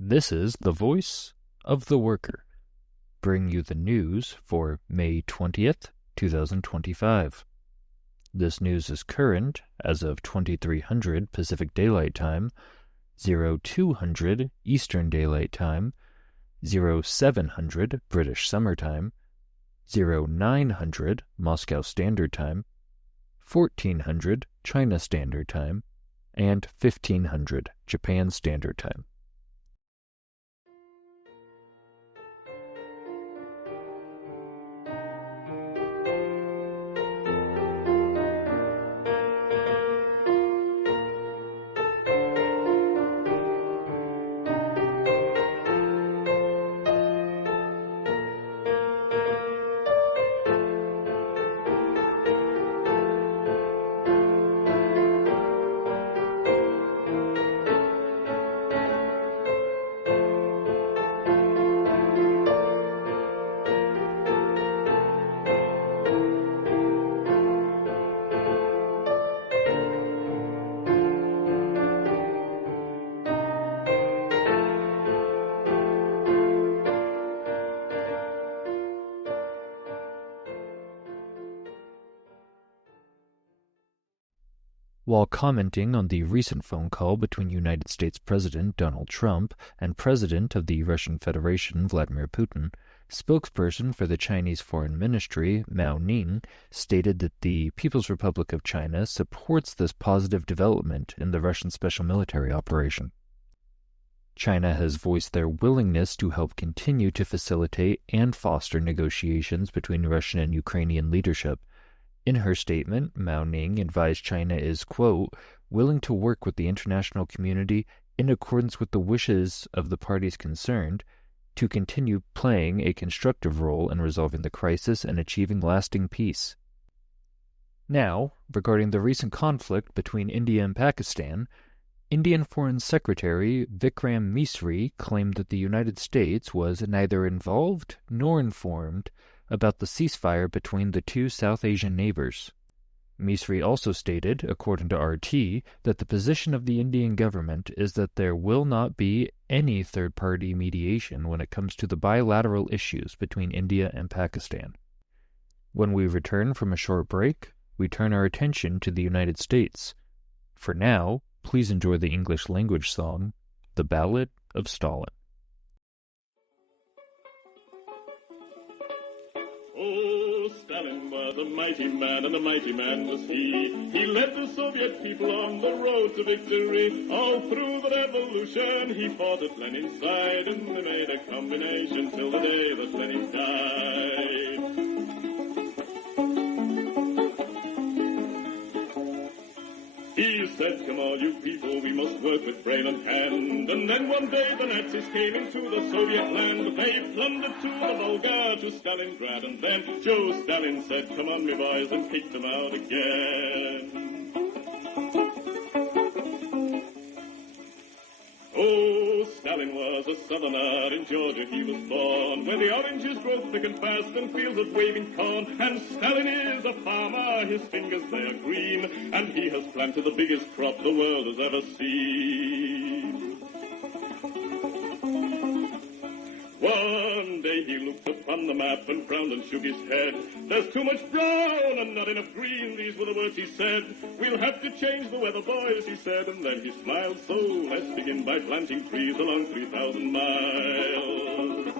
This is the Voice of the Worker, bringing you the news for May 20th, 2025. This news is current as of 2300 Pacific Daylight Time, 0200 Eastern Daylight Time, 0700 British Summer Time, 0900 Moscow Standard Time, 1400 China Standard Time, and 1500 Japan Standard Time. While commenting on the recent phone call between United States President Donald Trump and President of the Russian Federation Vladimir Putin, spokesperson for the Chinese Foreign Ministry Mao Ning stated that the People's Republic of China supports this positive development in the Russian special military operation. China has voiced their willingness to help continue to facilitate and foster negotiations between Russian and Ukrainian leadership. In her statement, Mao Ning advised China is, quote, willing to work with the international community in accordance with the wishes of the parties concerned to continue playing a constructive role in resolving the crisis and achieving lasting peace. Now, regarding the recent conflict between India and Pakistan, Indian Foreign Secretary Vikram Misri claimed that the United States was neither involved nor informed about the ceasefire between the two South Asian neighbors. Misri also stated, according to RT, that the position of the Indian government is that there will not be any third-party mediation when it comes to the bilateral issues between India and Pakistan. When we return from a short break, we turn our attention to the United States. For now, please enjoy the English language song, The Ballad of Stalin. Stalin was a mighty man, and a mighty man was he. He led the Soviet people on the road to victory. All through the revolution, he fought at Lenin's side, and they made a combination till the day that Lenin died. He said, come on, you people, we must work with brain and hand. And then one day the Nazis came into the Soviet land. They plundered to the Volga, to Stalingrad. And then Joe Stalin said, come on, me boys, and kick them out again. Oh, Stalin was a southerner, in Georgia he was born, where the oranges grow thick and fast and fields of waving corn. And Stalin is a farmer, his fingers they are green, and he has planted the biggest crop the world has ever seen. One day he looked upon the map and frowned and shook his head. There's too much brown and not enough green, these were the words he said. We'll have to change the weather, boys, he said, and then he smiled. So let's begin by planting trees along 3,000 miles.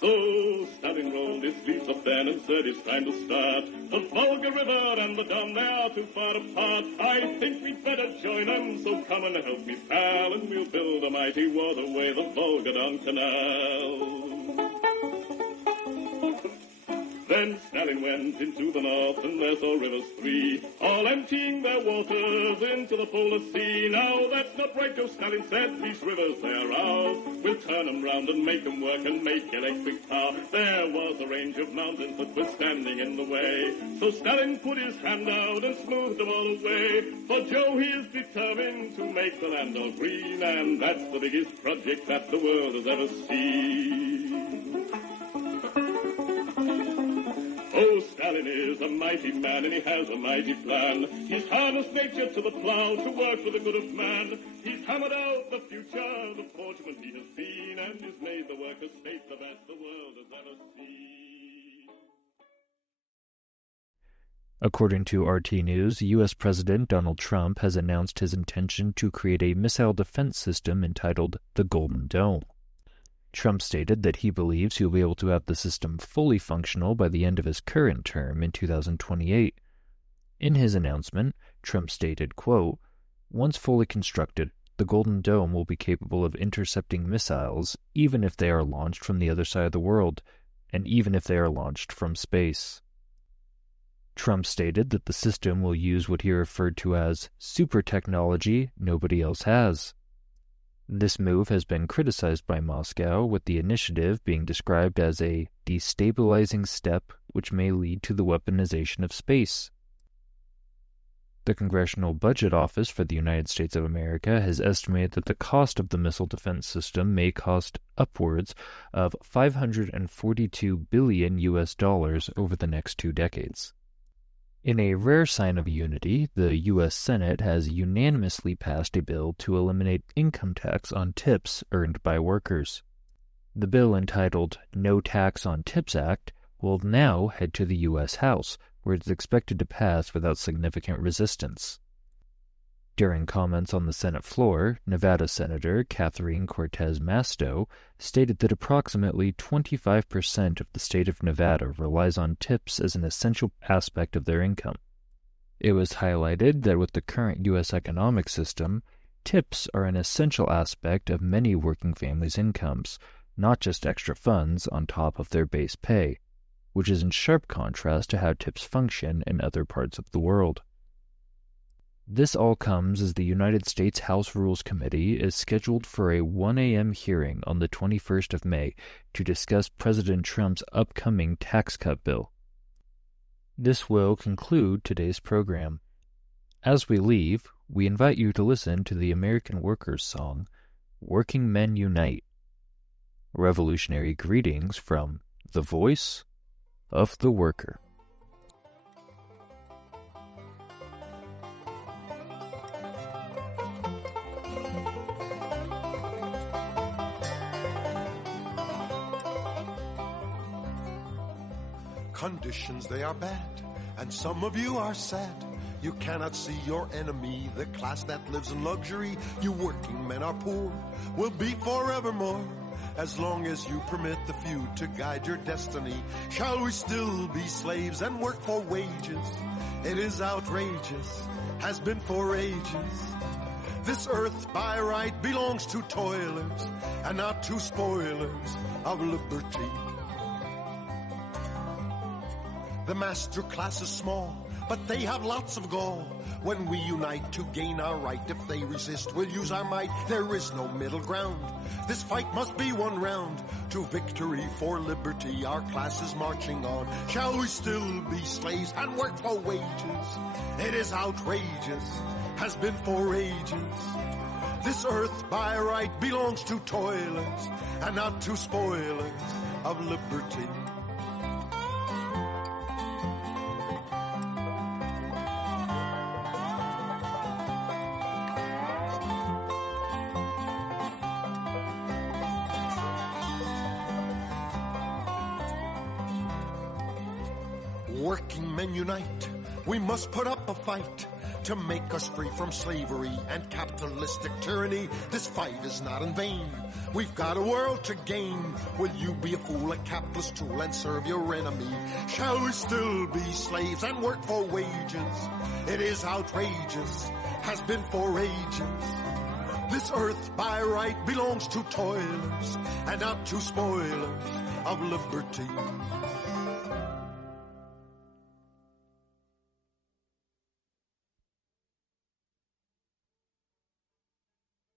So Stalin rolled his sleeves up then and said it's time to start. The Volga River and the Don, they are too far apart. I think we'd better join them, so come and help me, pal, and we'll build a mighty waterway, the Volga-Don Canal. Then Stalin went into the north, and there saw rivers three, all emptying their waters into the polar sea. Now that's not right, Joe Stalin said, these rivers, they are ours. We'll turn them round and make them work and make electric power. There was a range of mountains that were standing in the way, so Stalin put his hand out and smoothed them all away. For Joe, he is determined to make the land all green, and that's the biggest project that the world has ever seen. Oh, Stalin is a mighty man, and he has a mighty plan. He's harnessed nature to the plow to work for the good of man. He's He's hammered out the future, the fortune he has seen, and he's made the workers' state the best the world has ever seen. According to RT News, U.S. President Donald Trump has announced his intention to create a missile defense system entitled the Golden Dome. Trump stated that he believes he'll be able to have the system fully functional by the end of his current term in 2028. In his announcement, Trump stated, quote, "Once fully constructed, the Golden Dome will be capable of intercepting missiles even if they are launched from the other side of the world, and even if they are launched from space." Trump stated that the system will use what he referred to as super technology nobody else has. This move has been criticized by Moscow, with the initiative being described as a destabilizing step which may lead to the weaponization of space. The Congressional Budget Office for the United States of America has estimated that the cost of the missile defense system may cost upwards of $542 billion over the next 2 decades. In a rare sign of unity, the U.S. Senate has unanimously passed a bill to eliminate income tax on tips earned by workers. The bill, entitled No Tax on Tips Act, will now head to the U.S. House, where it is expected to pass without significant resistance. During comments on the Senate floor, Nevada Senator Catherine Cortez Masto stated that approximately 25% of the state of Nevada relies on tips as an essential aspect of their income. It was highlighted that with the current U.S. economic system, tips are an essential aspect of many working families' incomes, not just extra funds on top of their base pay, which is in sharp contrast to how tips function in other parts of the world. This all comes as the United States House Rules Committee is scheduled for a 1 a.m. hearing on the 21st of May to discuss President Trump's upcoming tax cut bill. This will conclude today's program. As we leave, we invite you to listen to the American Workers song, Working Men Unite. Revolutionary greetings from the Voice of the Worker. Conditions, they are bad, and some of you are sad. You cannot see your enemy, the class that lives in luxury. You working men are poor, will be forevermore. As long as you permit the few to guide your destiny, shall we still be slaves and work for wages? It is outrageous, has been for ages. This earth by right belongs to toilers and not to spoilers of liberty. The master class is small, but they have lots of gall. When we unite to gain our right, if they resist, we'll use our might. There is no middle ground. This fight must be one round. To victory for liberty, our class is marching on. Shall we still be slaves and work for wages? It is outrageous, has been for ages. This earth by right belongs to toilers and not to spoilers of liberty. Working men unite, we must put up a fight to make us free from slavery and capitalistic tyranny. This fight is not in vain, we've got a world to gain. Will you be a fool, a capitalist tool, and serve your enemy? Shall we still be slaves and work for wages? It is outrageous, has been for ages. This earth by right belongs to toilers and not to spoilers of liberty.